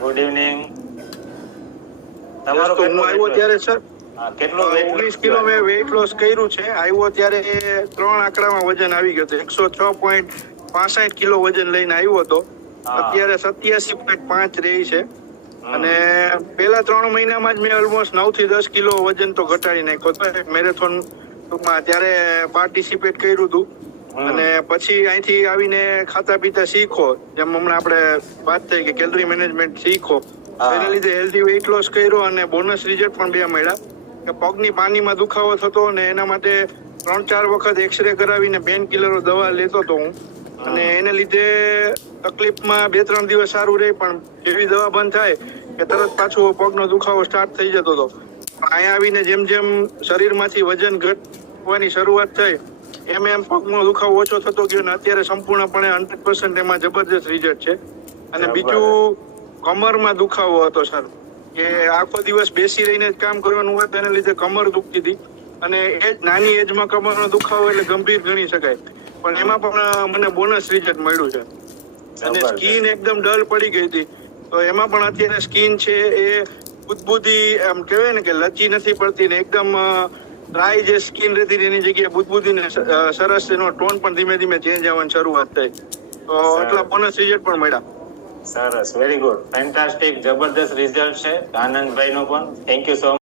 Good evening. તમારો હું આવ્યો ત્યારે સર કેટલો 19 કિલો મેં વેઇટ લોસ કર્યું છે. આવ્યો ત્યારે 3 આંકડામાં વજન આવી ગયો હતો. 106.65 કિલો વજન લઈને આવ્યો હતો. અત્યારે 87.5 રહી છે. અને પહેલા 3 મહિનામાં જ મેં ઓલમોસ્ટ 9 થી 10 કિલો વજન તો ઘટાડી નાખ્યો હતો. મેરેથોન ટૂંકમાં ત્યારે પાર્ટિસિપેટ કર્યું હતું. અને પછી અહીંથી આવીને ખાતા પીતા શીખો, જેમ હમણાં આપણે વાત થઈ કે કેલરી મેનેજમેન્ટ શીખો, એના લીધે હેલ્ધી વેઇટ લોસ કર્યો અને બોનસ રિઝલ્ટ પણ 2 મળ્યા. કે પગની પાનીમાં દુખાવો થતો અને એના માટે 3-4 વખત એક્સરે કરાવીને પેન કિલરો દવા લેતો હતો હું. અને એને લીધે તકલીફમાં 2-3 દિવસ સારું રહે, પણ એવી દવા બંધ થાય કે તરત પાછો પગનો દુખાવો સ્ટાર્ટ થઈ જતો હતો. અહીંયા આવીને જેમ જેમ શરીરમાંથી વજન ઘટવાની શરૂઆત થઈ એમ પગનો દુખાવો ઓછો થતો ગયો અને અત્યારે સંપૂર્ણપણે 100% એમાં જબરજસ્ત રિઝલ્ટ છે. અને બીજું કમરમાં દુખાવો હતો સર, કે આખો દિવસ બેસી રહીને જ કામ કરવાનું હોય એના લીધે કમર દુખતી હતી. અને એ જ નાની એજમાં કમરનો દુખાવો એટલે ગંભીર ગણી શકાય, પણ એમાં પણ મને બોનસ રિઝલ્ટ મળ્યું છે. અને સ્કિન એકદમ ડલ પડી ગઈ હતી, તો એમાં પણ અત્યારે સ્કિન છે એ બુદબુદી, આમ કહેવાય ને કે લચી નથી પડતી ને એકદમ ડ્રાય જે સ્કિન રહેતી એની જગ્યાએ બુદબુદી ને સરસ એનો ટોન પણ ધીમે ધીમે ચેન્જ આવવાની શરૂઆત થઈ. તો એટલા બોનસ રિઝલ્ટ પણ મળ્યા. સરસ, વેરી ગુડ, ફેન્ટાસ્ટિક, જબરદસ્ત રિઝલ્ટ છે આનંદભાઈ નો પણ. Thank you so much.